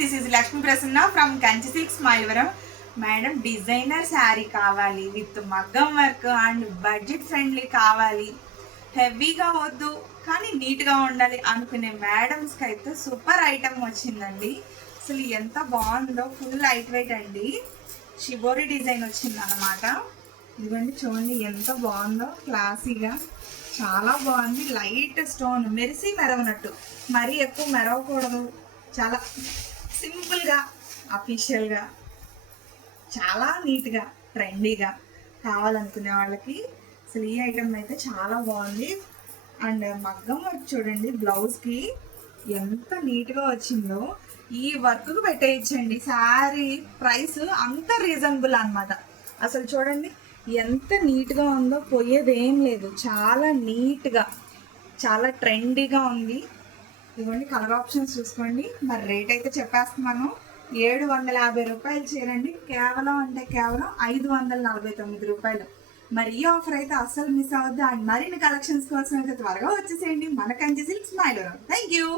This is Lakshmi Prasanna from Kanchi silks Mylavaram. Madam designer sari కావాలి with మగ్గం work and budget friendly కావాలి, హెవీగా వద్దు కానీ నీట్గా ఉండాలి అనుకునే మేడమ్స్కి అయితే సూపర్ ఐటమ్ వచ్చిందండి. అసలు ఎంత బాగుందో, ఫుల్ లైట్ వెయిట్ అండి, షిబోరి డిజైన్ వచ్చింది అనమాట. ఇదిగోండి చూడండి ఎంత బాగుందో, క్లాసీగా చాలా బాగుంది. లైట్ స్టోన్ మెరిసి మెరవనట్టు, మరీ ఎక్కువ మెరవకూడదు, చాలా సింపుల్గా అఫీషియల్గా చాలా నీట్గా ట్రెండీగా కావాలనుకునే వాళ్ళకి అసలు ఈ ఐటమ్ అయితే చాలా బాగుంది. అండ్ మగ్గం వర్క్ చూడండి, బ్లౌజ్కి ఎంత నీట్గా వచ్చిందో. ఈ వర్క్కు పెట్టేయచ్చండి. శారీ ప్రైస్ అంత రీజనబుల్ అనమాట. అసలు చూడండి ఎంత నీట్గా ఉందో, పోయేది ఏం లేదు, చాలా నీట్గా చాలా ట్రెండీగా ఉంది. ఇదిగోండి కలర్ ఆప్షన్స్ చూసుకోండి. మరి రేట్ అయితే చెప్పేస్తున్నాను, 750 రూపాయలు చీరండి, కేవలం అంటే కేవలం 549 రూపాయలు. మరి ఈ ఆఫర్ అయితే అస్సలు మిస్ అవ్వద్దు. అండ్ మరిన్ని కలెక్షన్స్ కోసం అయితే త్వరగా వచ్చేసేయండి మన Kanchi silks Mylavaram. Thank you.